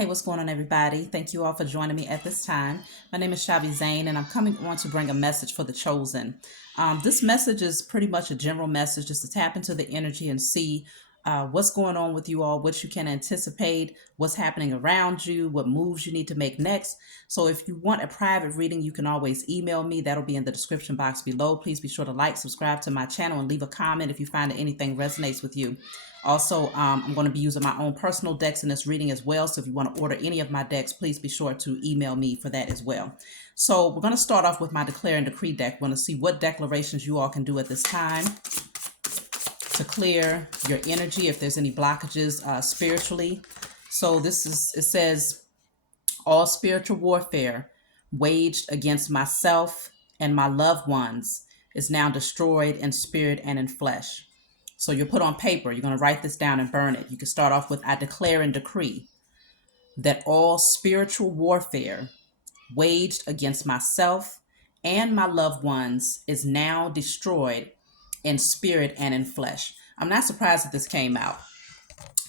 Hey, what's going on, everybody? Thank you all for joining me at this time. My name is Shavi Zane, and I'm coming on to bring a message for the chosen. This message is pretty much a general message just to tap into the energy and see what's going on with you all, what you can anticipate, what's happening around you, what moves you need to make next. So, if you want a private reading, you can always email me. That'll be in the description box below. Please be sure to like, subscribe to my channel, and leave a comment if you find that anything resonates with you. Also, I'm going to be using my own personal decks in this reading as well. So if you want to order any of my decks, please be sure to email me for that as well. So we're going to start off with my Declare and Decree deck. We're going to see what declarations you all can do at this time to clear your energy if there's any blockages spiritually. So it says, all spiritual warfare waged against myself and my loved ones is now destroyed in spirit and in flesh. So you'll put on paper, you're going to write this down and burn it. You can start off with, I declare and decree that all spiritual warfare waged against myself and my loved ones is now destroyed in spirit and in flesh. I'm not surprised that this came out,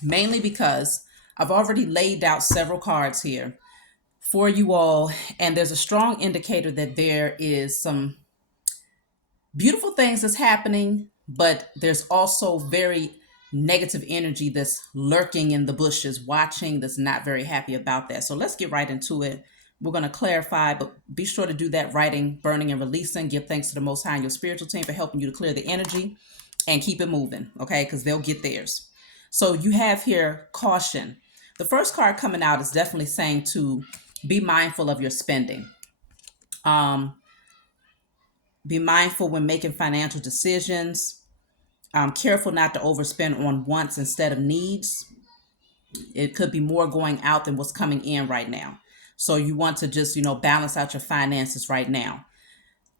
mainly because I've already laid out several cards here for you all, and there's a strong indicator that there is some beautiful things that's happening, but there's also very negative energy that's lurking in the bushes, watching, that's not very happy about that. So let's get right into it. We're going to clarify, but be sure to do that writing, burning, and releasing. Give thanks to the Most High and your spiritual team for helping you to clear the energy and keep it moving, okay? Because they'll get theirs. So you have here caution. The first card coming out is definitely saying to be mindful of your spending. Be mindful when making financial decisions. Careful not to overspend on wants instead of needs. It could be more going out than what's coming in right now. So you want to just, balance out your finances right now.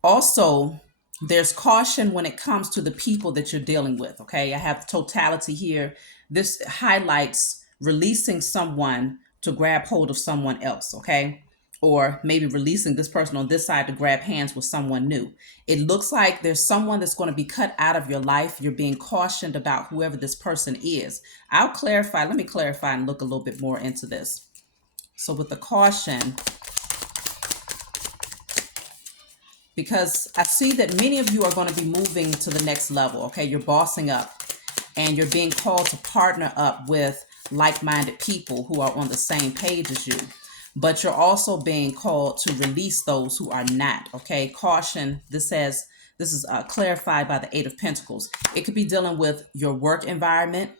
Also, there's caution when it comes to the people that you're dealing with. Okay, I have totality here. This highlights releasing someone to grab hold of someone else. Okay, or maybe releasing this person on this side to grab hands with someone new. It looks like there's someone that's going to be cut out of your life. You're being cautioned about whoever this person is. I'll clarify. Let me clarify and look a little bit more into this. So with the caution, because I see that many of you are going to be moving to the next level. Okay, you're bossing up and you're being called to partner up with like-minded people who are on the same page as you. But you're also being called to release those who are not. Okay, caution. This is clarified by the Eight of Pentacles. It could be dealing with your work environment,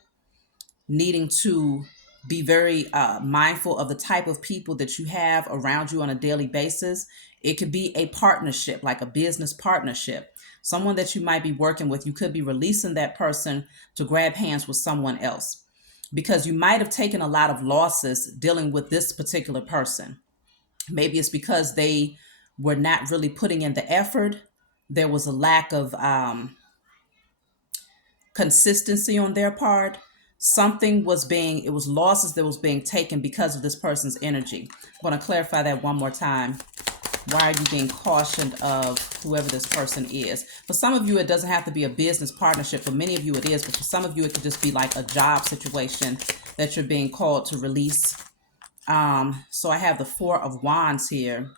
needing to be very mindful of the type of people that you have around you on a daily basis. It could be a partnership, like a business partnership, someone that you might be working with. You could be releasing that person to grab hands with someone else, because you might have taken a lot of losses dealing with this particular person. Maybe it's because they were not really putting in the effort. There was a lack of consistency on their part. It was losses that was being taken because of this person's energy. I'm going to clarify that one more time. Why are you being cautioned of whoever this person is? For some of you, it doesn't have to be a business partnership. For many of you, it is. But for some of you, it could just be like a job situation that you're being called to release. So I have the Four of Wands here.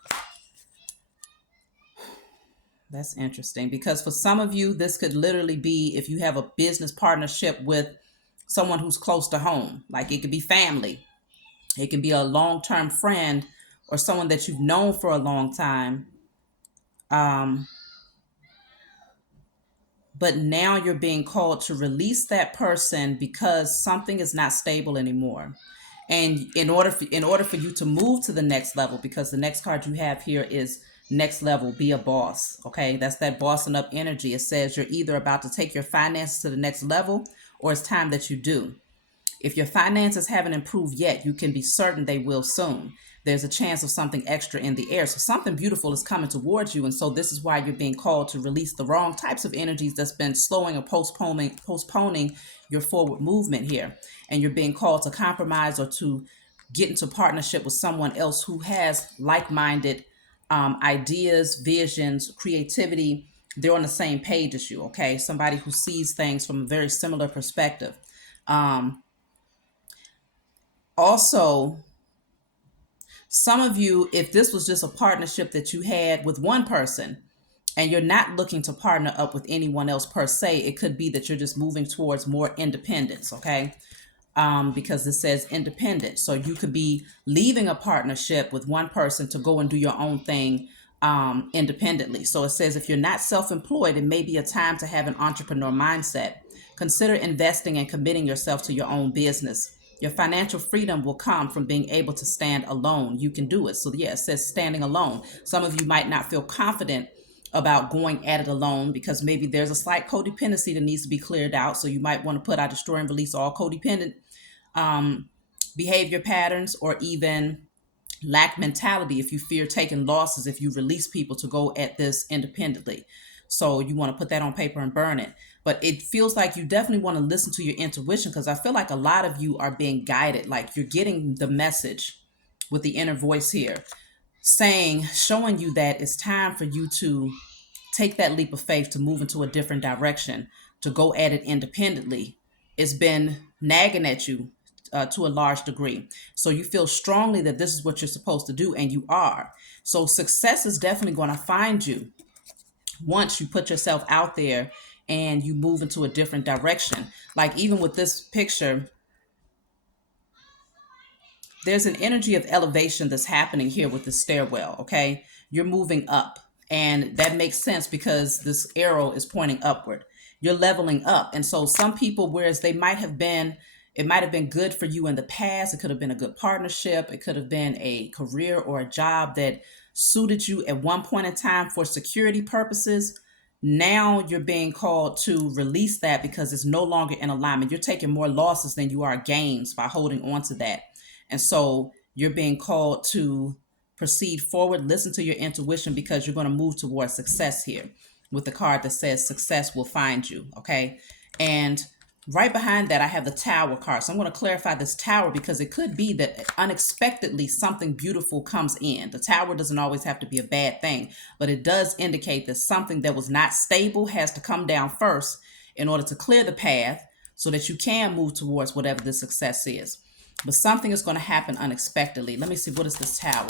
That's interesting, because for some of you, this could literally be if you have a business partnership with someone who's close to home. Like it could be family. It can be a long-term friend or someone that you've known for a long time. But now you're being called to release that person because something is not stable anymore. And in order for you to move to the next level, because the next card you have here is next level, be a boss. Okay, that's that bossing up energy. It says you're either about to take your finances to the next level or it's time that you do. If your finances haven't improved yet, you can be certain they will soon. There's a chance of something extra in the air. So something beautiful is coming towards you. And so this is why you're being called to release the wrong types of energies that's been slowing or postponing your forward movement here. And you're being called to compromise or to get into partnership with someone else who has like-minded ideas, visions, creativity. They're on the same page as you, okay? Somebody who sees things from a very similar perspective. Also, Some of you, if this was just a partnership that you had with one person and you're not looking to partner up with anyone else per se, it could be that you're just moving towards more independence, okay? Because it says independent. So you could be leaving a partnership with one person to go and do your own thing independently. So it says if you're not self-employed, it may be a time to have an entrepreneur mindset. Consider investing and committing yourself to your own business. Your financial freedom will come from being able to stand alone. You can do it. So yeah, it says standing alone. Some of you might not feel confident about going at it alone because maybe there's a slight codependency that needs to be cleared out. So you might want to put, I destroy and release all codependent behavior patterns, or even lack mentality if you fear taking losses if you release people to go at this independently. So you want to put that on paper and burn it. But it feels like you definitely want to listen to your intuition, because I feel like a lot of you are being guided, like you're getting the message with the inner voice here saying, showing you that it's time for you to take that leap of faith to move into a different direction, to go at it independently. It's been nagging at you to a large degree. So you feel strongly that this is what you're supposed to do, and you are. So success is definitely going to find you once you put yourself out there and you move into a different direction. Like even with this picture, there's an energy of elevation that's happening here with the stairwell, okay? You're moving up, and that makes sense because this arrow is pointing upward. You're leveling up. And so some people, whereas they might have been, it might have been good for you in the past, it could have been a good partnership, it could have been a career or a job that suited you at one point in time for security purposes. Now you're being called to release that because it's no longer in alignment. You're taking more losses than you are gains by holding on to that. And so you're being called to proceed forward, listen to your intuition, because you're going to move towards success here with the card that says success will find you. Okay. And right behind that, I have the Tower card. So I'm going to clarify this Tower because it could be that unexpectedly something beautiful comes in. The Tower doesn't always have to be a bad thing, but it does indicate that something that was not stable has to come down first in order to clear the path so that you can move towards whatever the success is. But something is going to happen unexpectedly. Let me see, what is this Tower?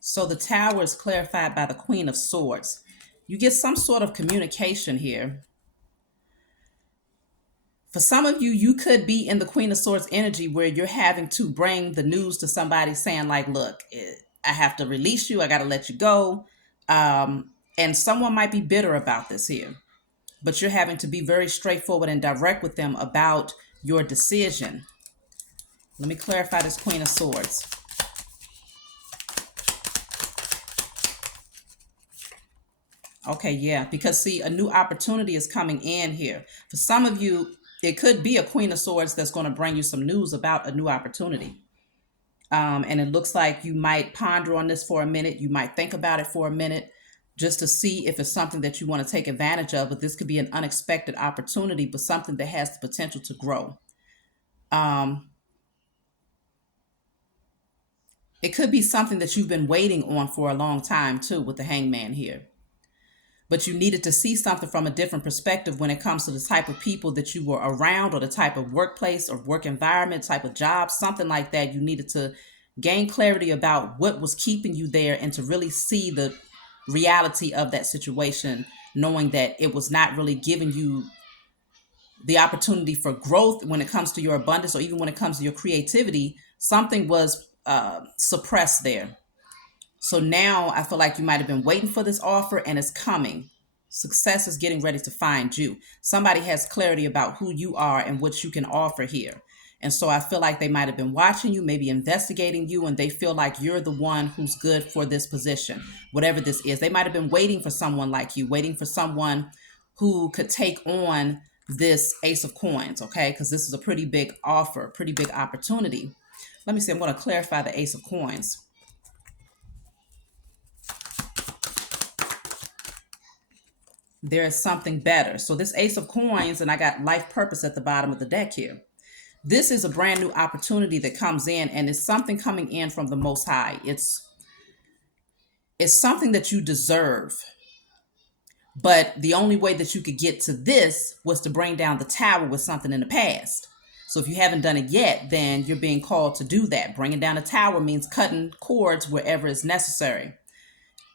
So the Tower is clarified by the Queen of Swords. You get some sort of communication here. For some of you, you could be in the Queen of Swords energy where you're having to bring the news to somebody saying like, look, I have to release you. I got to let you go. And someone might be bitter about this here, but you're having to be very straightforward and direct with them about your decision. Let me clarify this Queen of Swords. Okay, yeah, because see, a new opportunity is coming in here. For some of you, it could be a Queen of Swords that's going to bring you some news about a new opportunity. And it looks like you might ponder on this for a minute. You might think about it for a minute just to see if it's something that you want to take advantage of. But this could be an unexpected opportunity, but something that has the potential to grow. It could be something that you've been waiting on for a long time too, with the Hangman here. But you needed to see something from a different perspective when it comes to the type of people that you were around, or the type of workplace or work environment, type of job, something like that. You needed to gain clarity about what was keeping you there and to really see the reality of that situation, knowing that it was not really giving you the opportunity for growth when it comes to your abundance, or even when it comes to your creativity. Something was suppressed there. So now I feel like you might have been waiting for this offer, and it's coming. Success is getting ready to find you. Somebody has clarity about who you are and what you can offer here. And so I feel like they might have been watching you, maybe investigating you, and they feel like you're the one who's good for this position, whatever this is. They might have been waiting for someone like you, waiting for someone who could take on this Ace of Coins, okay? Because this is a pretty big offer, pretty big opportunity. Let me see, I'm going to clarify the Ace of Coins. There is something better. So this Ace of Coins, and I got life purpose at the bottom of the deck here. This is a brand new opportunity that comes in, and it's something coming in from the Most High. It's something that you deserve. But the only way that you could get to this was to bring down the tower with something in the past. So if you haven't done it yet, then you're being called to do that. Bringing down a tower means cutting cords wherever is necessary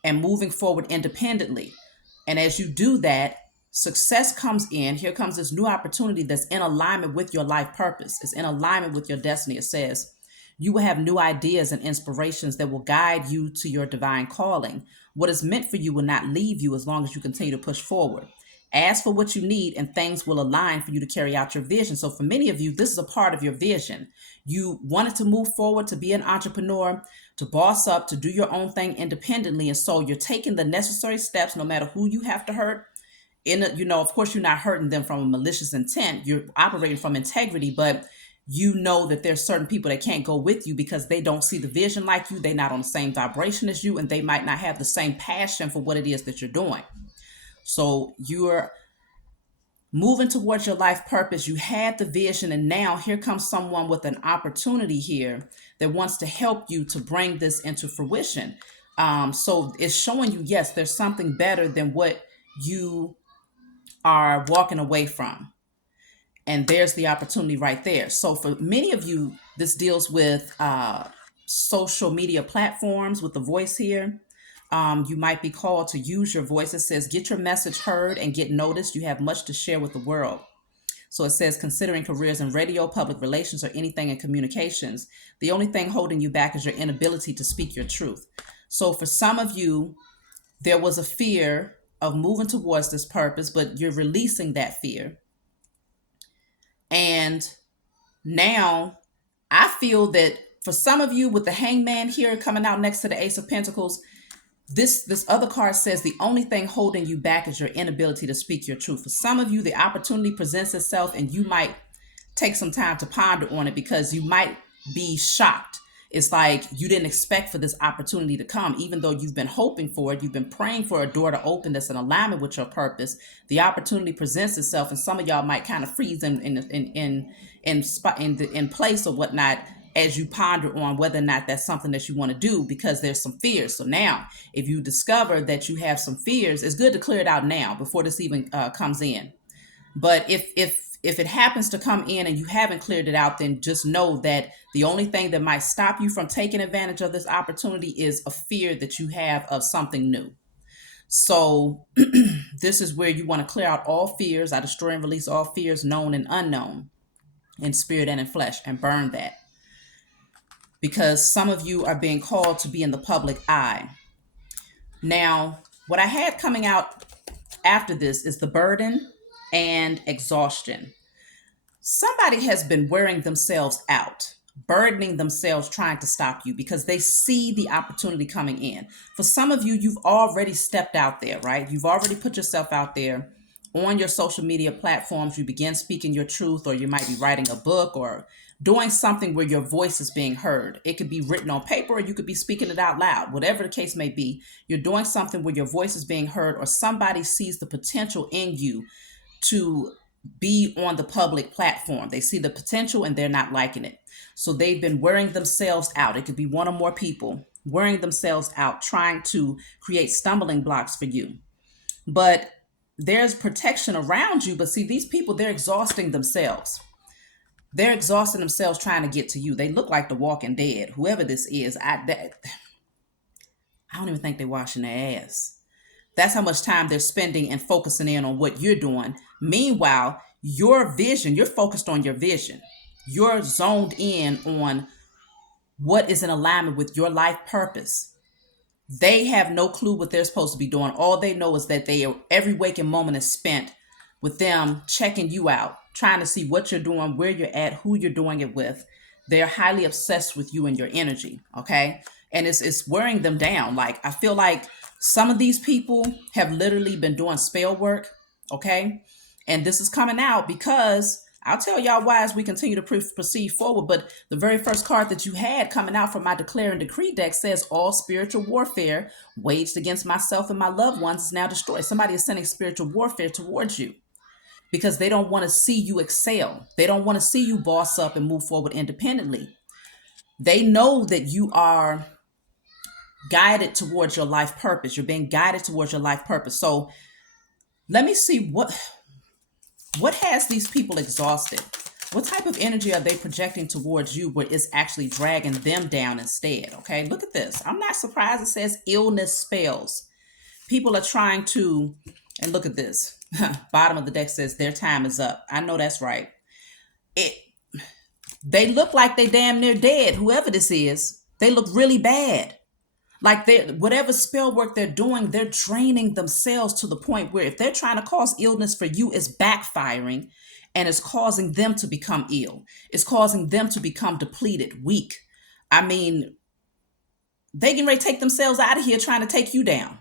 and moving forward independently. And as you do that, success comes in. Here comes this new opportunity that's in alignment with your life purpose. It's in alignment with your destiny. It says you will have new ideas and inspirations that will guide you to your divine calling. What is meant for you will not leave you as long as you continue to push forward. Ask for what you need and things will align for you to carry out your vision. So for many of you, this is a part of your vision. You wanted to move forward, to be an entrepreneur, to boss up, to do your own thing independently. And so you're taking the necessary steps, no matter who you have to hurt. Of course, you're not hurting them from a malicious intent. You're operating from integrity, but you know that there's certain people that can't go with you because they don't see the vision like you. They're not on the same vibration as you, and they might not have the same passion for what it is that you're doing. So you're moving towards your life purpose. You had the vision, and now here comes someone with an opportunity here that wants to help you to bring this into fruition. So it's showing you, yes, there's something better than what you are walking away from. And there's the opportunity right there. So for many of you, this deals with social media platforms with the voice here. You might be called to use your voice. It says, get your message heard and get noticed. You have much to share with the world. So it says, considering careers in radio, public relations, or anything in communications, the only thing holding you back is your inability to speak your truth. So for some of you, there was a fear of moving towards this purpose, but you're releasing that fear. And now I feel that for some of you, with the hangman here coming out next to the Ace of Pentacles, this other card says the only thing holding you back is your inability to speak your truth. For some of you, the opportunity presents itself and you might take some time to ponder on it because you might be shocked. It's like you didn't expect for this opportunity to come, even though you've been hoping for it. You've been praying for a door to open that's in alignment with your purpose. The opportunity presents itself, and some of y'all might kind of freeze in place or whatnot as you ponder on whether or not that's something that you want to do, because there's some fears. So now, if you discover that you have some fears, it's good to clear it out now before this even comes in. But if it happens to come in and you haven't cleared it out, then just know that the only thing that might stop you from taking advantage of this opportunity is a fear that you have of something new. So this is where you want to clear out all fears. I destroy and release all fears, known and unknown, in spirit and in flesh, and burn that. Because some of you are being called to be in the public eye. Now, what I had coming out after this is the burden and exhaustion. Somebody has been wearing themselves out, burdening themselves, trying to stop you because they see the opportunity coming in. For some of you, you've already stepped out there, right? You've already put yourself out there on your social media platforms. You begin speaking your truth, or you might be writing a book or doing something where your voice is being heard. It could be written on paper, or you could be speaking it out loud. Whatever the case may be, you're doing something where your voice is being heard, or somebody sees the potential in you to be on the public platform. They see the potential and they're not liking it. So they've been wearing themselves out. It could be one or more people wearing themselves out, trying to create stumbling blocks for you. But there's protection around you. But see, these people, they're exhausting themselves. They're exhausting themselves trying to get to you. They look like the Walking Dead, whoever this is. I don't even think they're washing their ass. That's how much time they're spending and focusing in on what you're doing. Meanwhile, your vision, you're focused on your vision. You're zoned in on what is in alignment with your life purpose. They have no clue what they're supposed to be doing. All they know is that every waking moment is spent with them checking you out, trying to see what you're doing, where you're at, who you're doing it with. They're highly obsessed with you and your energy, okay? And it's wearing them down. Like, I feel like some of these people have literally been doing spell work, okay? And this is coming out because I'll tell y'all why as we continue to proceed forward. But the very first card that you had coming out from my Declare and Decree deck says, all spiritual warfare waged against myself and my loved ones is now destroyed. Somebody is sending spiritual warfare towards you because they don't want to see you excel. They don't want to see you boss up and move forward independently. They know that you are guided towards your life purpose. You're being guided towards your life purpose. So Let me see what has these people exhausted. What type of energy are they projecting towards you where it's actually dragging them down instead? Okay, look at this. I'm not surprised it says illness spells. People are trying to, and look at this. Bottom of the deck says their time is up. I know that's right. It They look like they damn near dead, whoever this is. They look really bad. Like they whatever spell work they're doing, they're draining themselves to the point where if they're trying to cause illness for you, it's backfiring and it's causing them to become ill. It's causing them to become depleted, weak. I mean, they can ready to take themselves out of here trying to take you down.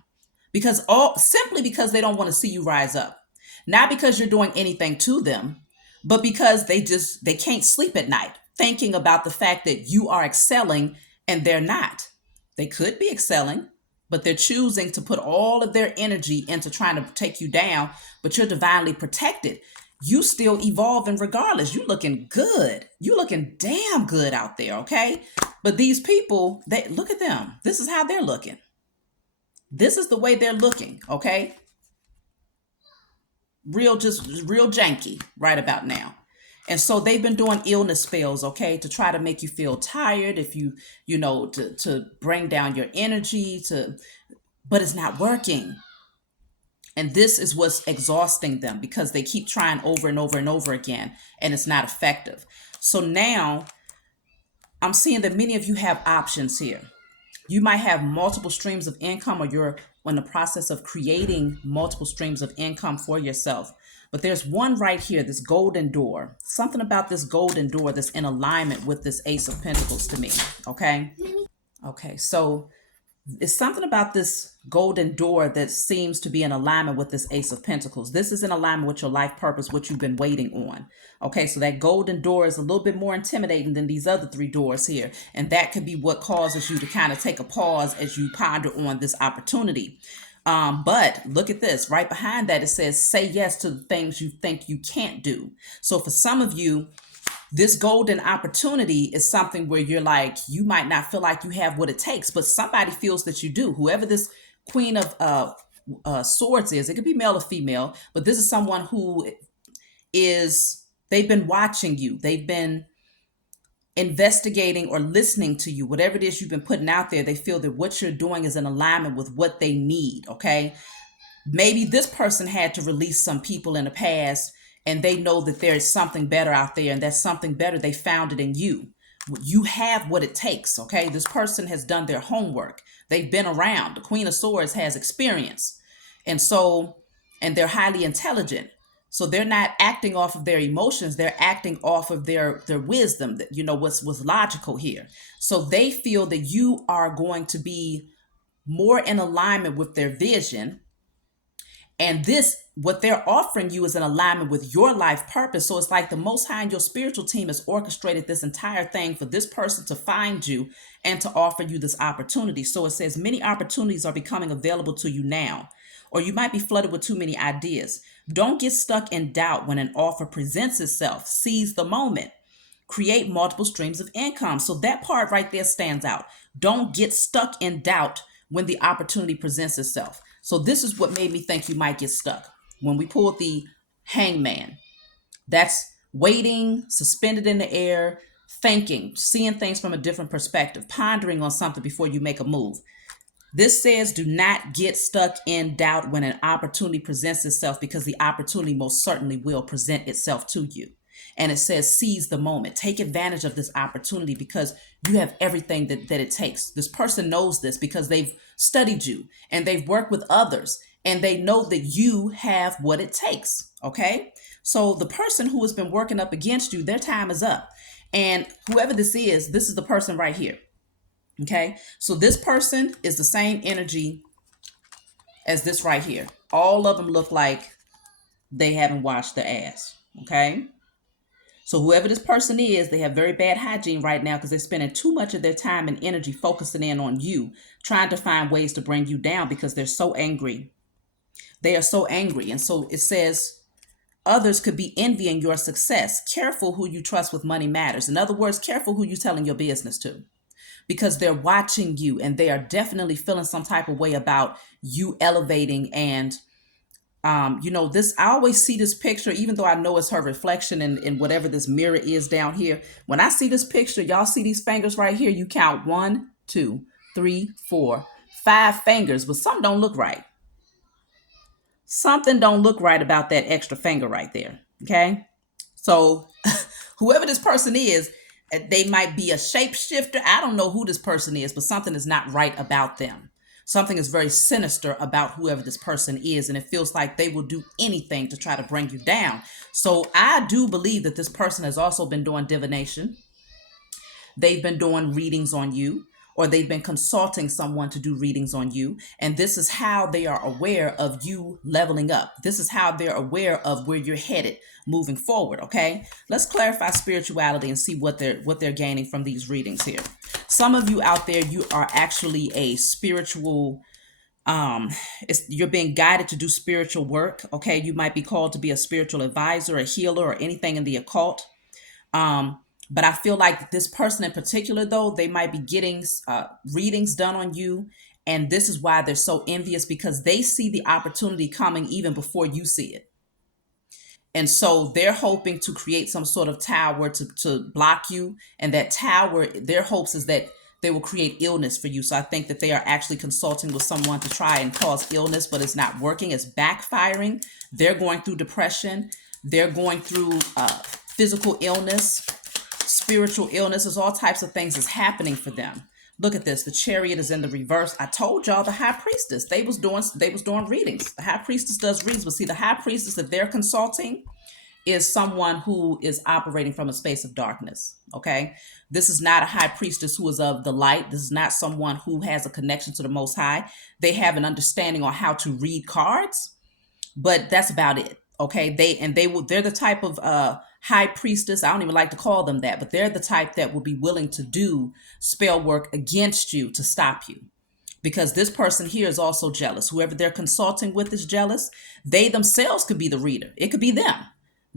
Because all simply because they don't want to see you rise up. Not because you're doing anything to them, but because they can't sleep at night thinking about the fact that you are excelling and they're not. They could be excelling, but they're choosing to put all of their energy into trying to take you down, but you're divinely protected. You still evolving regardless. You looking good. You looking damn good out there, okay? But these people, they look at them. This is how they're looking. This is the way they're looking, okay? Just real janky right about now. And so they've been doing illness spells, okay, to try to make you feel tired, if to bring down your energy, but it's not working. And this is what's exhausting them because they keep trying over and over and over again, and it's not effective. So now I'm seeing that many of you have options here. You might have multiple streams of income, or you're in the process of creating multiple streams of income for yourself. But there's one right here, this golden door. Something about this golden door that's in alignment with this Ace of Pentacles to me. Okay. Okay. So it's something about this golden door that seems to be in alignment with this Ace of Pentacles. This is in alignment with your life purpose, what you've been waiting on. Okay, so that golden door is a little bit more intimidating than these other three doors here. And that could be what causes you to kind of take a pause as you ponder on this opportunity. But look at this. Right behind that, it says, say yes to the things you think you can't do. So for some of you, this golden opportunity is something where you're like, you might not feel like you have what it takes, but somebody feels that you do. Whoever this Queen of Swords is, it could be male or female, but this is someone who they've been watching you. They've been investigating or listening to you. Whatever it is you've been putting out there, they feel that what you're doing is in alignment with what they need, okay? Maybe this person had to release some people in the past, and they know that there is something better out there, and that something better, they found it in you. You have what it takes, okay? This person has done their homework. They've been around. The Queen of Swords has experience. And they're highly intelligent. So they're not acting off of their emotions. They're acting off of their wisdom, that what's logical here. So they feel that you are going to be more in alignment with their vision. And what they're offering you is in alignment with your life purpose. So it's like the Most High and your spiritual team has orchestrated this entire thing for this person to find you and to offer you this opportunity. So it says many opportunities are becoming available to you now, or you might be flooded with too many ideas. Don't get stuck in doubt when an offer presents itself. Seize the moment. Create multiple streams of income. So that part right there stands out. Don't get stuck in doubt when the opportunity presents itself. So this is what made me think you might get stuck. When we pulled the Hangman, that's waiting, suspended in the air, thinking, seeing things from a different perspective, pondering on something before you make a move. This says do not get stuck in doubt when an opportunity presents itself, because the opportunity most certainly will present itself to you. And it says seize the moment. Take advantage of this opportunity because you have everything that it takes. This person knows this because they've studied you and they've worked with others and they know that you have what it takes. Okay. So the person who has been working up against you, their time is up. And whoever this is the person right here. Okay. So this person is the same energy as this right here. All of them look like they haven't washed their ass. Okay. So whoever this person is, they have very bad hygiene right now because they're spending too much of their time and energy focusing in on you, trying to find ways to bring you down because they're so angry. They are so angry. And so it says others could be envying your success. Careful who you trust with money matters. In other words, careful who you're telling your business to, because they're watching you and they are definitely feeling some type of way about you elevating and This, I always see this picture, even though I know it's her reflection in whatever this mirror is down here. When I see this picture, y'all see these fingers right here, you count 1, 2, 3, 4, 5 fingers, but something don't look right. Something don't look right about that extra finger right there. Okay. So whoever this person is, they might be a shapeshifter. I don't know who this person is, but something is not right about them. Something is very sinister about whoever this person is, and it feels like they will do anything to try to bring you down. So I do believe that this person has also been doing divination. They've been doing readings on you, or they've been consulting someone to do readings on you. And this is how they are aware of you leveling up. This is how they're aware of where you're headed moving forward. Okay. Let's clarify spirituality and see what they're gaining from these readings here. Some of you out there, you are actually a spiritual you're being guided to do spiritual work. Okay. You might be called to be a spiritual advisor, a healer, or anything in the occult. But I feel like this person in particular, though, they might be getting readings done on you. And this is why they're so envious, because they see the opportunity coming even before you see it. And so they're hoping to create some sort of tower to block you. And that tower, their hopes is that they will create illness for you. So I think that they are actually consulting with someone to try and cause illness, but it's not working. It's backfiring. They're going through depression. They're going through physical illness, spiritual illnesses, all types of things is happening for them. Look at this. The Chariot is in the reverse. I told y'all the High Priestess, they was doing readings. The High Priestess does readings, but see, the High Priestess that they're consulting is someone who is operating from a space of darkness. Okay. This is not a High Priestess who is of the light. This is not someone who has a connection to the Most High. They have an understanding on how to read cards, but that's about it. Okay. They're the type of high priestess. I don't even like to call them that, but they're the type that will be willing to do spell work against you to stop you. Because this person here is also jealous. Whoever they're consulting with is jealous. They themselves could be the reader. It could be them.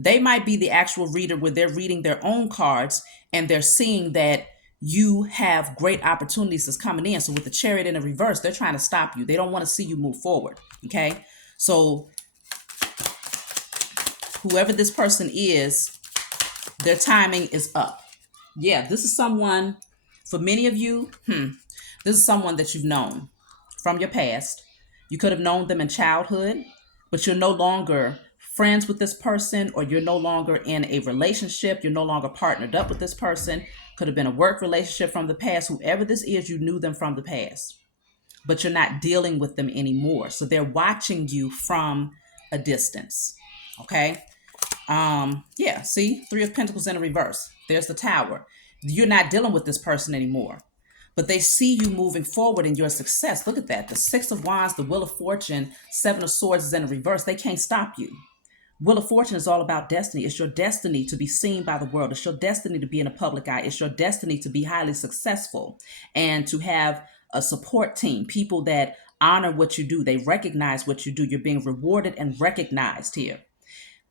They might be the actual reader where they're reading their own cards and they're seeing that you have great opportunities that's coming in. So with the Chariot in the reverse, they're trying to stop you. They don't want to see you move forward. Okay. So whoever this person is, their timing is up. Yeah, this is someone, for many of you, this is someone that you've known from your past. You could have known them in childhood, but you're no longer friends with this person, or you're no longer in a relationship. You're no longer partnered up with this person. Could have been a work relationship from the past. Whoever this is, you knew them from the past, but you're not dealing with them anymore. So they're watching you from a distance. Okay. Yeah, see, 3 of Pentacles in a reverse. There's the Tower. You're not dealing with this person anymore, but they see you moving forward in your success. Look at that. The 6 of Wands, the Wheel of Fortune, 7 of Swords is in a reverse. They can't stop you. Wheel of Fortune is all about destiny. It's your destiny to be seen by the world. It's your destiny to be in a public eye. It's your destiny to be highly successful and to have a support team, people that honor what you do. They recognize what you do. You're being rewarded and recognized here.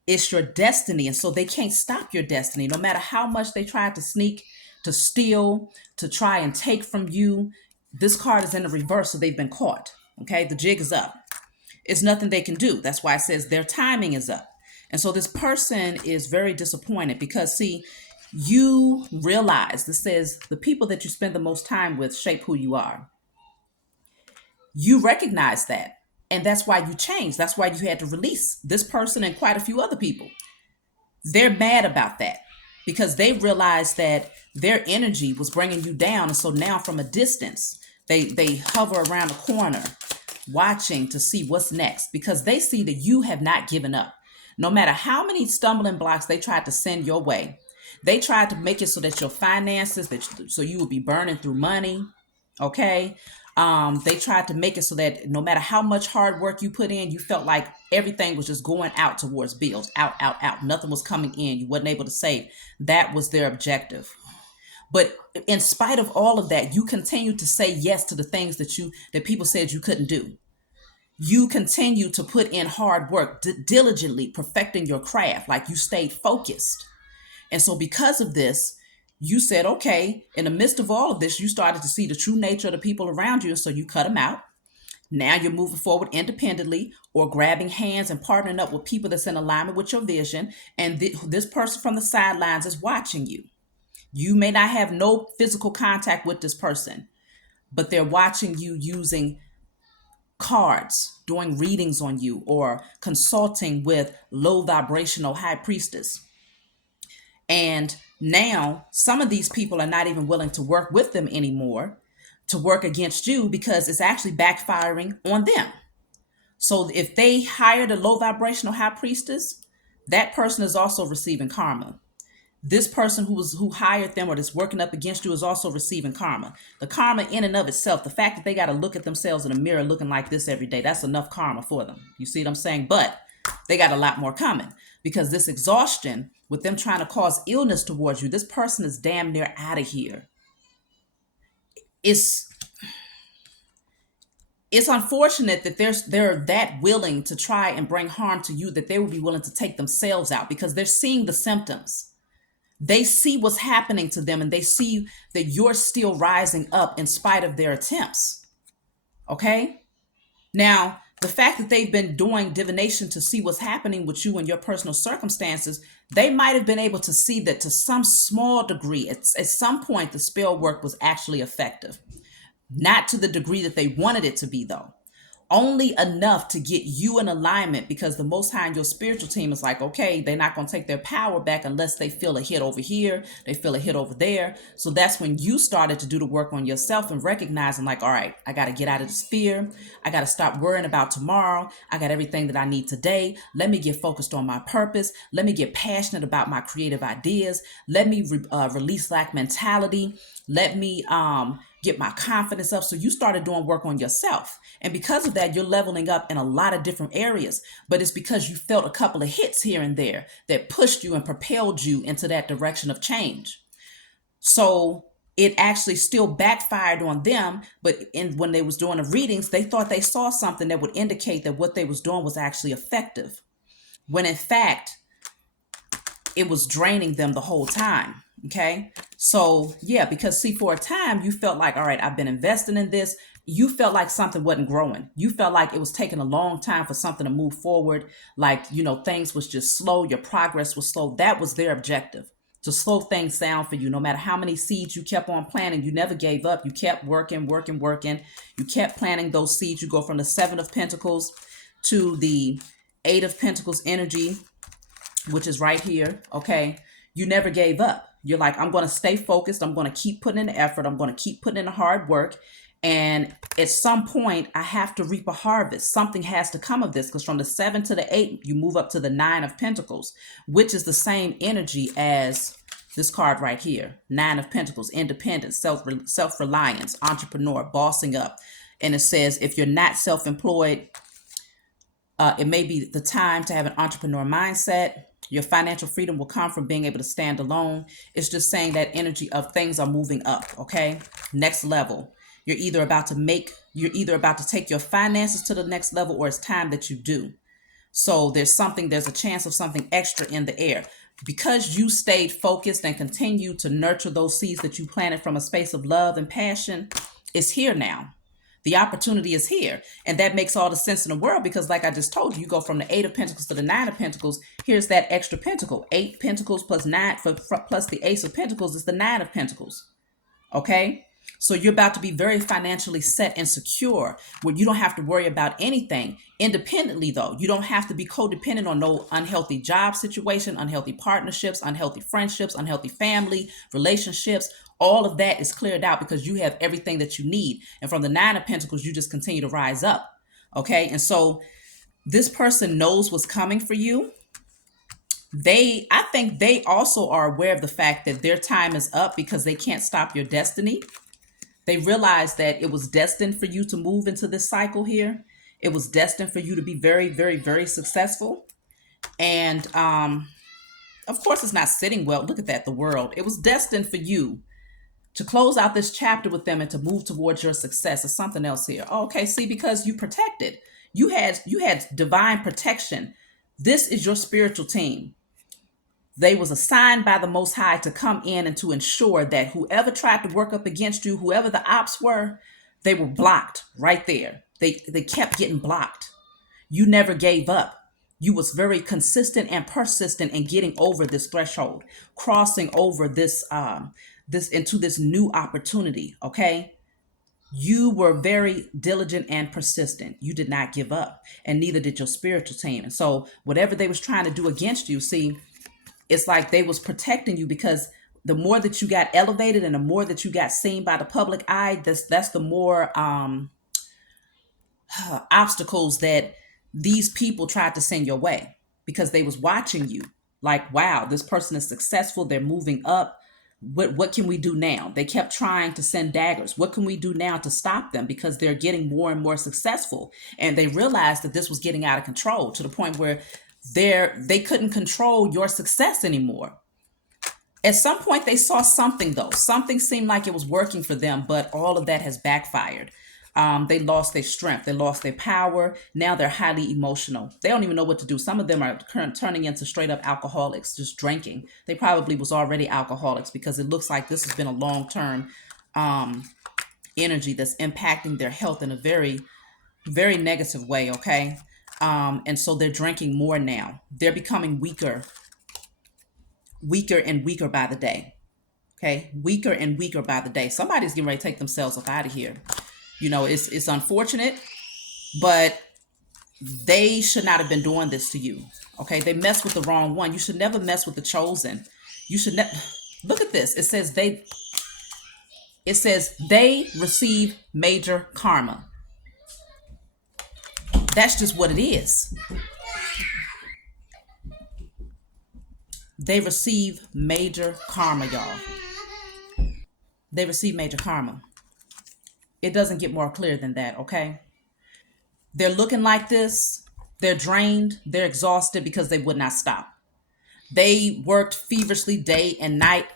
It's your destiny. And so they can't stop your destiny. No matter how much they try to sneak, to steal, to try and take from you, this card is in the reverse, so they've been caught. Okay, the jig is up. It's nothing they can do. That's why it says their timing is up. And so this person is very disappointed because, see, you realize, this says the people that you spend the most time with shape who you are. You recognize that. And that's why you changed. That's why you had to release this person and quite a few other people. They're mad about that because they realized that their energy was bringing you down. And so now from a distance, they hover around the corner watching to see what's next, because they see that you have not given up. No matter how many stumbling blocks they tried to send your way, they tried to make it so that your finances, so you would be burning through money. Okay. They tried to make it so that no matter how much hard work you put in, you felt like everything was just going out towards bills, out. Nothing was coming in. You wasn't able to save. That was their objective. But in spite of all of that, you continue to say yes to the things that people said you couldn't do. You continue to put in hard work, diligently perfecting your craft, like you stayed focused. And so because of this, you said, okay, in the midst of all of this, you started to see the true nature of the people around you. So you cut them out. Now you're moving forward independently or grabbing hands and partnering up with people that's in alignment with your vision. And this person from the sidelines is watching you. You may not have no physical contact with this person, but they're watching you using cards, doing readings on you, or consulting with low vibrational high priestess. And now some of these people are not even willing to work with them anymore, to work against you, because it's actually backfiring on them. So if they hired a low vibrational high priestess, that person is also receiving karma. This person who hired them or that's working up against you is also receiving karma. The karma in and of itself, the fact that they got to look at themselves in a mirror looking like this every day, that's enough karma for them. You see what I'm saying? But they got a lot more coming, because this exhaustion with them trying to cause illness towards you, this person is damn near out of here. It's unfortunate that they're that willing to try and bring harm to you, that they would be willing to take themselves out, because they're seeing the symptoms. They see what's happening to them, and they see that you're still rising up in spite of their attempts. Okay? Now, the fact that they've been doing divination to see what's happening with you and your personal circumstances, they might have been able to see that to some small degree, at some point, the spell work was actually effective. Not to the degree that they wanted it to be, though. Only enough to get you in alignment, because the Most High and your spiritual team is like, okay, they're not going to take their power back unless they feel a hit over here, they feel a hit over there. So that's when you started to do the work on yourself and recognizing, like, all right, I got to get out of this fear. I got to stop worrying about tomorrow. I got everything that I need today. Let me get focused on my purpose. Let me get passionate about my creative ideas. Let me release lack mentality. Let me get my confidence up. So you started doing work on yourself. And because of that, you're leveling up in a lot of different areas. But it's because you felt a couple of hits here and there that pushed you and propelled you into that direction of change. So it actually still backfired on them. But when they was doing the readings, they thought they saw something that would indicate that what they was doing was actually effective, when in fact, it was draining them the whole time. Okay. So yeah, because see, for a time you felt like, all right, I've been investing in this. You felt like something wasn't growing. You felt like it was taking a long time for something to move forward. Like, things was just slow. Your progress was slow. That was their objective, to slow things down for you. No matter how many seeds you kept on planting, you never gave up. You kept working. You kept planting those seeds. You go from the 7 of Pentacles to the 8 of Pentacles energy, which is right here. Okay. You never gave up. You're like, I'm going to stay focused. I'm going to keep putting in the effort. I'm going to keep putting in the hard work. And at some point, I have to reap a harvest. Something has to come of this, because from the 7 to the 8, you move up to the 9 of Pentacles, which is the same energy as this card right here. 9 of Pentacles, independence, self-reliance, entrepreneur, bossing up. And it says, if you're not self-employed, it may be the time to have an entrepreneur mindset. Your financial freedom will come from being able to stand alone. It's just saying that energy of things are moving up. Okay. Next level. You're either about to take your finances to the next level, or it's time that you do. So there's a chance of something extra in the air, because you stayed focused and continue to nurture those seeds that you planted from a space of love and passion. It's here now. The opportunity is here. And that makes all the sense in the world, because like I just told you, you go from the 8 of Pentacles to the 9 of Pentacles. Here's that extra pentacle. 8 Pentacles plus 9 plus the Ace of Pentacles is the 9 of Pentacles. Okay? So you're about to be very financially set and secure, where you don't have to worry about anything independently, though. You don't have to be codependent on no unhealthy job situation, unhealthy partnerships, unhealthy friendships, unhealthy family relationships. All of that is cleared out, because you have everything that you need. And from the 9 of Pentacles, you just continue to rise up. Okay. And so this person knows what's coming for you. I think they also are aware of the fact that their time is up, because they can't stop your destiny. They realize that it was destined for you to move into this cycle here. It was destined for you to be very, very, very successful. And of course, it's not sitting well. Look at that, the world. It was destined for you to close out this chapter with them and to move towards your success. There's something else here. Okay, see, because you protected. You had divine protection. This is your spiritual team. They was assigned by the Most High to come in and to ensure that whoever tried to work up against you, whoever the ops were, They were blocked right there. They kept getting blocked. You never gave up. You was very consistent and persistent in getting over this threshold, crossing over this into this new opportunity. Okay, you were very diligent and persistent. You did not give up, and neither did your spiritual team. And so whatever they was trying to do against you, see, it's like they was protecting you, because the more that you got elevated and the more that you got seen by the public eye, that's the more obstacles that these people tried to send your way, because they was watching you like, wow, this person is successful, they're moving up. What can we do now? They kept trying to send daggers. What can we do now to stop them, because they're getting more and more successful? And they realized that this was getting out of control, to the point where they couldn't control your success anymore. At some point they saw something, though. Something seemed like it was working for them, but all of that has backfired. They lost their strength. They lost their power. Now they're highly emotional. They don't even know what to do. Some of them are turning into straight up alcoholics, just drinking. They probably was already alcoholics, because it looks like this has been a long-term energy that's impacting their health in a very, very negative way. Okay. And so they're drinking more now. They're becoming weaker and weaker by the day. Okay. Weaker and weaker by the day. Somebody's getting ready to take themselves up out of here. You know, it's unfortunate, but they should not have been doing this to you. Okay. They messed with the wrong one. You should never mess with the chosen. You should look at this. It says they receive major karma. That's just what it is. They receive major karma, y'all. They receive major karma. It doesn't get more clear than that, okay? They're looking like this. They're drained. They're exhausted because they would not stop. They worked feverishly day and night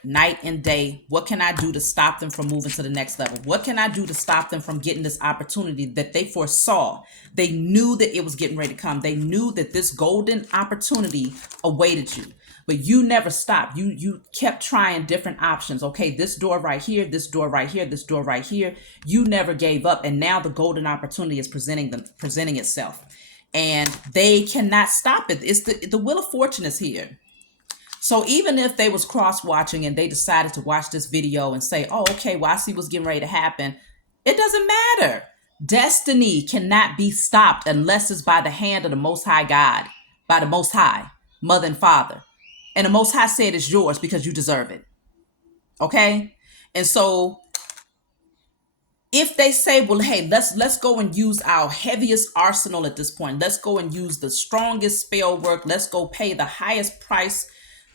and day. What can I do to stop them from moving to the next level? What can I do to stop them from getting this opportunity that they foresaw? They knew that it was getting ready to come. They knew that this golden opportunity awaited you. But you never stopped. You kept trying different options. Okay, this door right here, this door right here, this door right here. You never gave up. And now the golden opportunity is presenting itself. And they cannot stop it. It's the wheel of fortune is here. So even if they was cross-watching and they decided to watch this video and say, oh, okay, well, I see what's getting ready to happen, it doesn't matter. Destiny cannot be stopped unless it's by the hand of the Most High God, by the Most High, Mother and Father. And the Most High said it's yours because you deserve it. Okay? And so if they say, well, hey, let's go and use our heaviest arsenal at this point. Let's go and use the strongest spell work. Let's go pay the highest price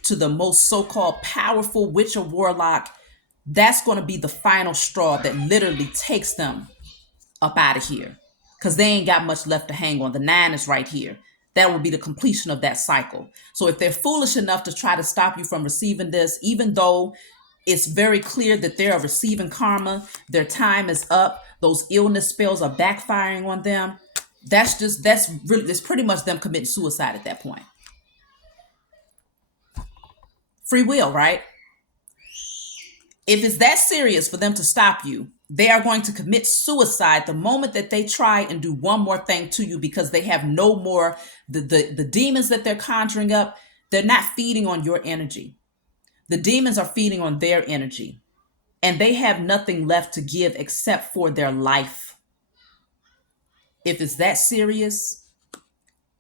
to the most so-called powerful witch or warlock. That's going to be the final straw that literally takes them up out of here, because they ain't got much left to hang on. The 9 is right here. That will be the completion of that cycle. So if they're foolish enough to try to stop you from receiving this, even though it's very clear that they are receiving karma, their time is up, those illness spells are backfiring on them, that's pretty much them committing suicide at that point. Free will, right? If it's that serious for them to stop you, they are going to commit suicide the moment that they try and do one more thing to you, because they have no more, the demons that they're conjuring up, they're not feeding on your energy. The demons are feeding on their energy, and they have nothing left to give except for their life. If it's that serious,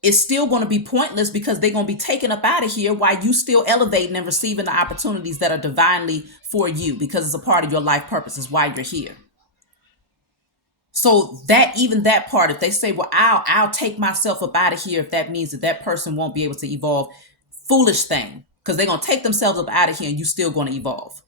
it's still going to be pointless, because they're going to be taken up out of here while you still elevating and receiving the opportunities that are divinely for you, because it's a part of your life purpose, is why you're here. So even that part, if they say, well, I'll take myself up out of here if that means that person won't be able to evolve, foolish thing, because they're going to take themselves up out of here and you're still going to evolve.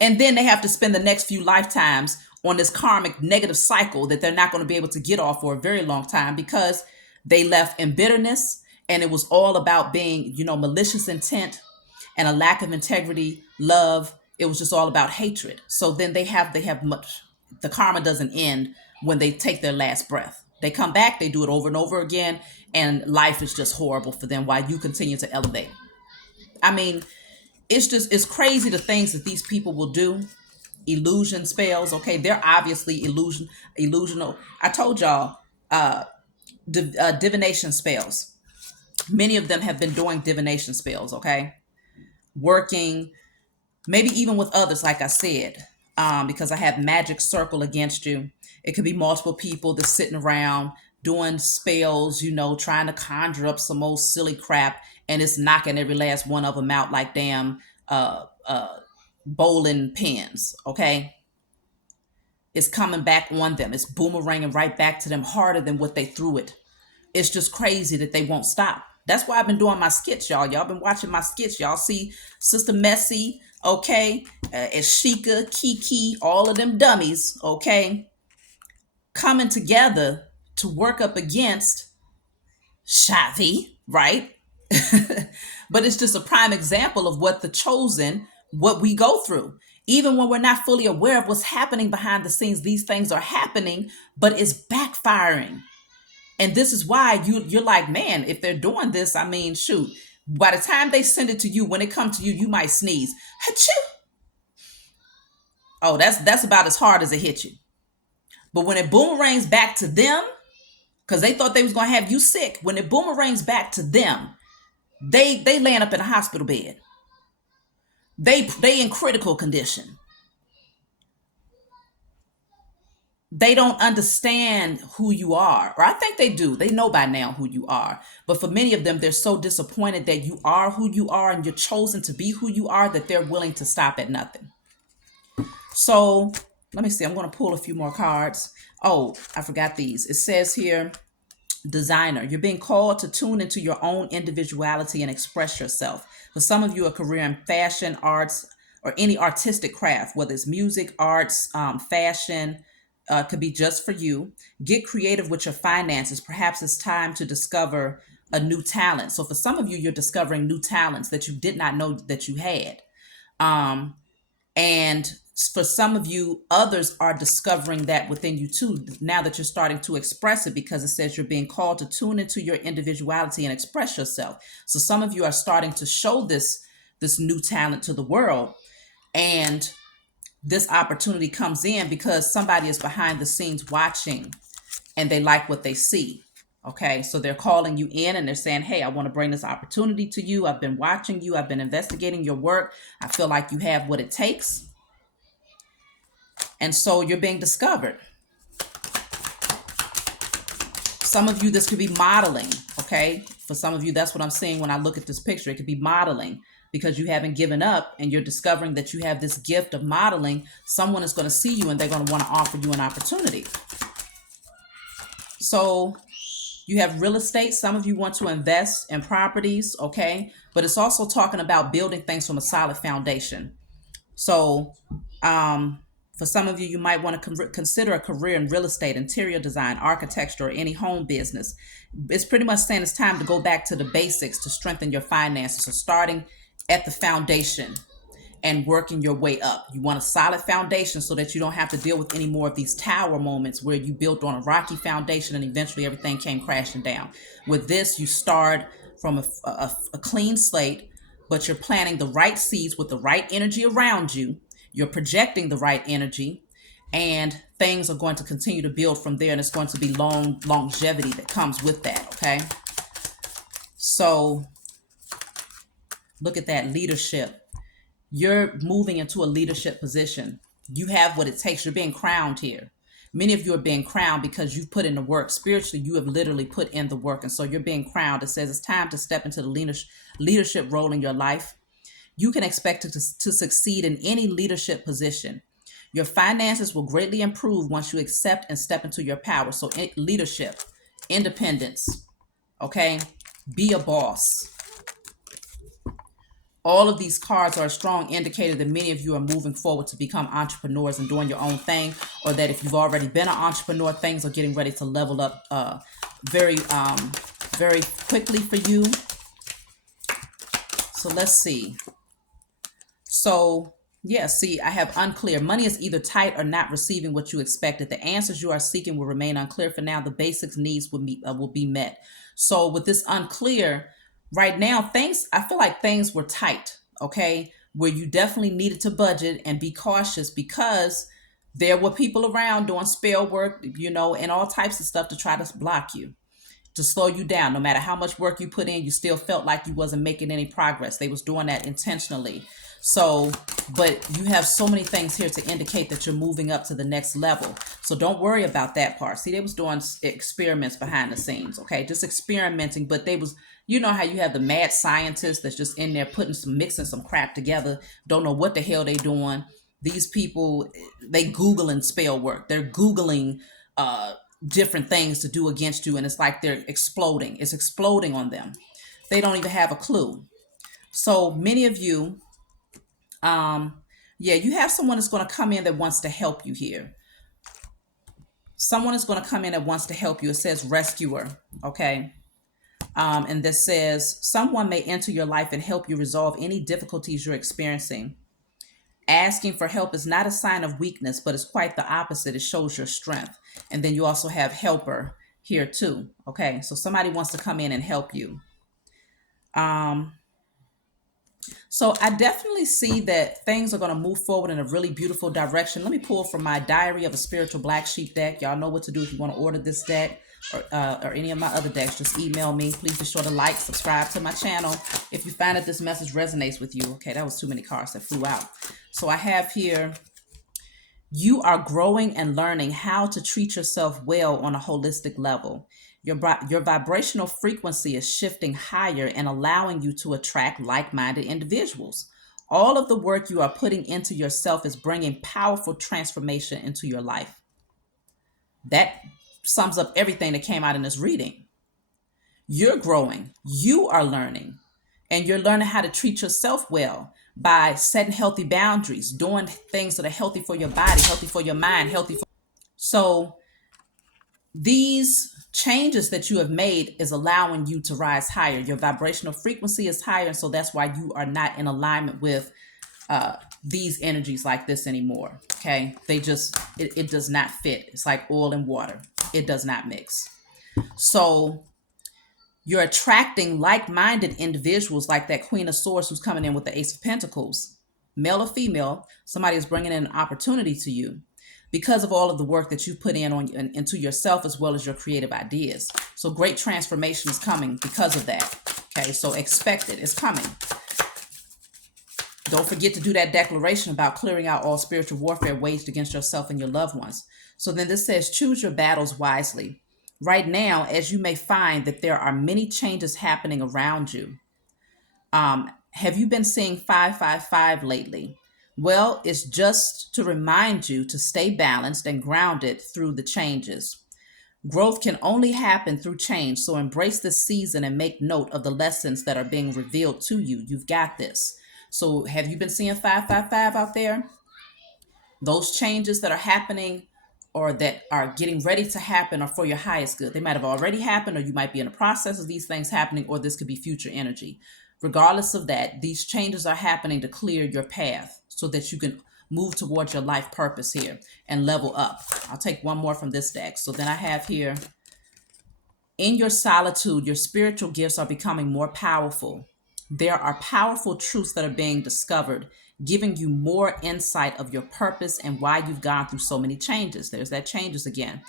And then they have to spend the next few lifetimes on this karmic negative cycle that they're not going to be able to get off for a very long time, because they left in bitterness, and it was all about being, malicious intent and a lack of integrity, love. It was just all about hatred. So then they have much, the karma doesn't end when they take their last breath. They come back, they do it over and over again, and life is just horrible for them while you continue to elevate. I mean, it's crazy the things that these people will do. illusion spells. Okay, they're obviously illusional. I told y'all, divination spells. Many of them have been doing divination spells. Okay, working maybe even with others, like I said, because I have magic circle against you. It could be multiple people that's sitting around doing spells, trying to conjure up some old silly crap, and it's knocking every last one of them out like damn bowling pins. Okay, it's coming back on them. It's boomeranging right back to them harder than what they threw it. It's just crazy that they won't stop. That's why I've been doing my skits, y'all. Y'all been watching my skits. Y'all see Sister Messy, okay, Ashika, Kiki, all of them dummies, okay, coming together to work up against Shavi, right? But it's just a prime example of what the chosen, what we go through. Even when we're not fully aware of what's happening behind the scenes, these things are happening, but it's backfiring. And this is why you're like, man, if they're doing this, I mean, shoot, by the time they send it to you, when it comes to you, you might sneeze. Achoo! Oh, that's about as hard as it hit you. But when it boomerangs back to them, because they thought they was gonna have you sick, when it boomerangs back to them, they laying up in a hospital bed. They in critical condition. They don't understand who you are, or I think they do. They know by now who you are. But for many of them, they're so disappointed that you are who you are and you're chosen to be who you are that they're willing to stop at nothing. So let me see. I'm going to pull a few more cards. Oh, I forgot these. It says here, designer. You're being called to tune into your own individuality and express yourself. For some of you, a career in fashion, arts, or any artistic craft, whether it's music, arts, fashion, could be just for you. Get creative with your finances. Perhaps it's time to discover a new talent. So for some of you, you're discovering new talents that you did not know that you had. And for some of you, others are discovering that within you too, now that you're starting to express it, because it says you're being called to tune into your individuality and express yourself. So some of you are starting to show this new talent to the world. And this opportunity comes in because somebody is behind the scenes watching and they like what they see. Okay, so they're calling you in and they're saying, hey, I want to bring this opportunity to you. I've been watching you. I've been investigating your work. I feel like you have what it takes. And so you're being discovered. Some of you, this could be modeling. Okay, for some of you, that's what I'm seeing when I look at this picture. It could be modeling. Because you haven't given up and you're discovering that you have this gift of modeling, someone is going to see you and they're going to want to offer you an opportunity. So you have real estate. Some of you want to invest in properties, okay? But it's also talking about building things from a solid foundation. So for some of you, you might want to consider a career in real estate, interior design, architecture, or any home business. It's pretty much saying it's time to go back to the basics to strengthen your finances. So starting at the foundation and working your way up. You want a solid foundation so that you don't have to deal with any more of these tower moments where you built on a rocky foundation and eventually everything came crashing down. With this, you start from a clean slate, but you're planting the right seeds with the right energy around you. You're projecting the right energy, and things are going to continue to build from there, and it's going to be longevity that comes with that, okay? So look at that leadership. You're moving into a leadership position. You have what it takes. You're being crowned here. Many of you are being crowned because you've put in the work. Spiritually, you have literally put in the work. And so you're being crowned. It says it's time to step into the leadership role in your life. You can expect to succeed in any leadership position. Your finances will greatly improve once you accept and step into your power. So leadership, independence, okay? Be a boss. All of these cards are a strong indicator that many of you are moving forward to become entrepreneurs and doing your own thing, or that if you've already been an entrepreneur, things are getting ready to level up very quickly for you. So let's see. So yeah, see, I have unclear. Money is either tight or not receiving what you expected. The answers you are seeking will remain unclear for now. The basic needs will be met. So with this unclear, right now, I feel like things were tight, okay? where you definitely needed to budget and be cautious because there were people around doing spell work, and all types of stuff to try to block you, to slow you down. No matter how much work you put in, you still felt like you wasn't making any progress. They was doing that intentionally. So, but you have so many things here to indicate that you're moving up to the next level. So don't worry about that part. See, they was doing experiments behind the scenes, okay? Just experimenting, but they was, how you have the mad scientists that's just in there mixing some crap together, don't know what the hell they doing. These people, they Googling spell work. They're Googling different things to do against you, and it's like they're exploding. It's exploding on them. They don't even have a clue. So many of you, you have someone that's going to come in that wants to help you here. Someone is going to come in that wants to help you. It says rescuer, okay? And this says someone may enter your life and help you resolve any difficulties you're experiencing. Asking for help is not a sign of weakness, but it's quite the opposite. It shows your strength. And then you also have helper here too. Okay, so somebody wants to come in and help you. So I definitely see that things are going to move forward in a really beautiful direction. Let me pull from my Diary of a Spiritual Black Sheep deck. Y'all know what to do if you want to order this deck or any of my other decks. Just email me. Please be sure to like, subscribe to my channel if you find that this message resonates with you. Okay, that was too many cards that flew out. So I have here, you are growing and learning how to treat yourself well on a holistic level. Your vibrational frequency is shifting higher and allowing you to attract like-minded individuals. All of the work you are putting into yourself is bringing powerful transformation into your life. That sums up everything that came out in this reading. You're growing, you are learning, and you're learning how to treat yourself well by setting healthy boundaries, doing things that are healthy for your body, healthy for your mind, So these changes that you have made is allowing you to rise higher. Your vibrational frequency is higher, and so that's why you are not in alignment with these energies like this anymore. Okay, it does not fit. It's like oil and water. It does not mix. So you're attracting like-minded individuals like that Queen of Swords who's coming in with the Ace of Pentacles. Male or female, somebody is bringing in an opportunity to you because of all of the work that you put into yourself as well as your creative ideas. So great transformation is coming because of that. Okay, so expect it. It's coming. Don't forget to do that declaration about clearing out all spiritual warfare waged against yourself and your loved ones. So then this says, choose your battles wisely. Right now, as you may find that there are many changes happening around you. Have you been seeing 555 lately? Well, it's just to remind you to stay balanced and grounded through the changes. Growth can only happen through change, so embrace this season and make note of the lessons that are being revealed to you. You've got this. So have you been seeing 555 out there? Those changes that are happening or that are getting ready to happen are for your highest good. They might have already happened, or you might be in the process of these things happening, or this could be future energy. Regardless of that, these changes are happening to clear your path so that you can move towards your life purpose here and level up. I'll take one more from this deck. So then I have here, in your solitude, your spiritual gifts are becoming more powerful. There are powerful truths that are being discovered, giving you more insight of your purpose and why you've gone through so many changes. There's that changes again.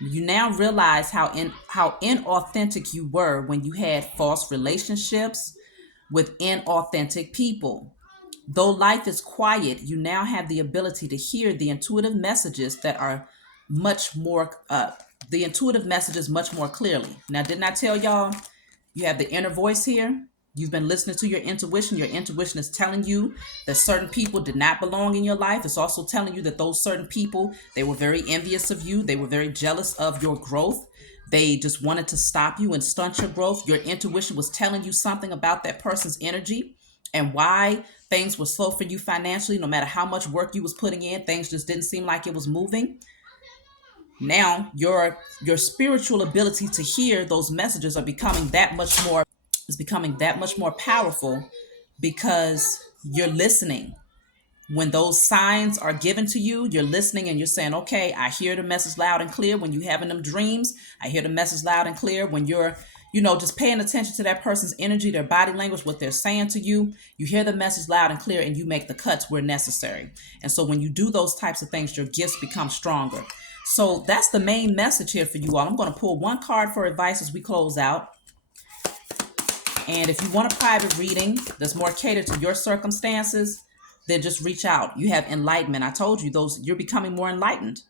You now realize how inauthentic you were when you had false relationships with inauthentic people. Though life is quiet, you now have the ability to hear the intuitive messages that are much more clearly. Now, didn't I tell y'all you have the inner voice here? You've been listening to your intuition. Your intuition is telling you that certain people did not belong in your life. It's also telling you that those certain people, they were very envious of you. They were very jealous of your growth. They just wanted to stop you and stunt your growth. Your intuition was telling you something about that person's energy and why things were slow for you financially. No matter how much work you was putting in, things just didn't seem like it was moving. Now, your spiritual ability to hear those messages are becoming that much more powerful because you're listening. When those signs are given to you, you're listening and you're saying, okay, I hear the message loud and clear. When you're having them dreams, I hear the message loud and clear. When you're just paying attention to that person's energy, their body language, what they're saying to you. You hear the message loud and clear, and you make the cuts where necessary. And so when you do those types of things, your gifts become stronger. So that's the main message here for you all. I'm going to pull one card for advice as we close out. And if you want a private reading that's more catered to your circumstances, then just reach out. You have enlightenment. I told you you're becoming more enlightened.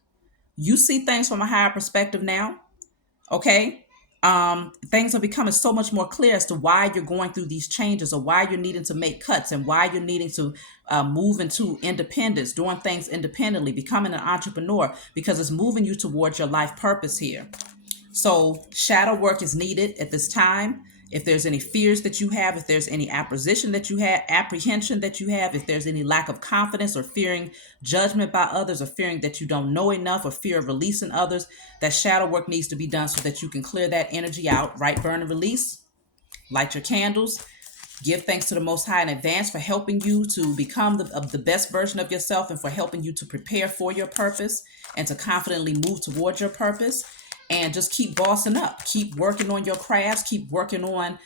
You see things from a higher perspective now. Okay. Things are becoming so much more clear as to why you're going through these changes, or why you're needing to make cuts, and why you're needing to move into independence, doing things independently, becoming an entrepreneur, because it's moving you towards your life purpose here. So shadow work is needed at this time. If there's any fears that you have, if there's any apprehension that you have, if there's any lack of confidence, or fearing judgment by others, or fearing that you don't know enough, or fear of releasing others, that shadow work needs to be done so that you can clear that energy out. Right, burn, and release. Light your candles. Give thanks to the Most High in advance for helping you to become the best version of yourself, and for helping you to prepare for your purpose and to confidently move towards your purpose. And just keep bossing up. Keep working on your crafts. Keep working on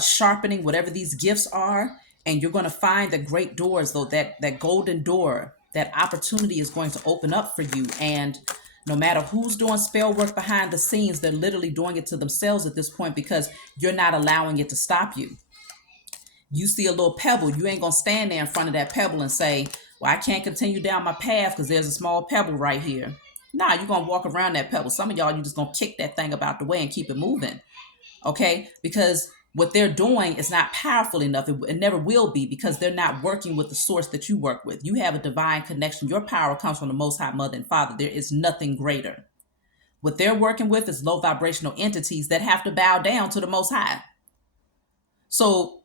sharpening whatever these gifts are. And you're going to find the great doors, though, that golden door, that opportunity is going to open up for you. And no matter who's doing spell work behind the scenes, they're literally doing it to themselves at this point, because you're not allowing it to stop you. You see a little pebble, you ain't going to stand there in front of that pebble and say, well, I can't continue down my path because there's a small pebble right here. Nah, you're going to walk around that pebble. Some of y'all, you just going to kick that thing about the way and keep it moving. Okay? Because what they're doing is not powerful enough. It never will be, because they're not working with the source that you work with. You have a divine connection. Your power comes from the Most High Mother and Father. There is nothing greater. What they're working with is low vibrational entities that have to bow down to the Most High. So,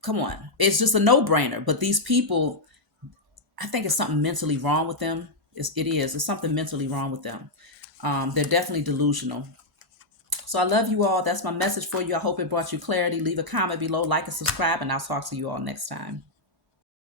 come on. It's just a no-brainer. But these people, I think it's something mentally wrong with them. It's something mentally wrong with them. They're definitely delusional. So I love you all. That's my message for you. I hope it brought you clarity. Leave a comment below, like and subscribe, and I'll talk to you all next time.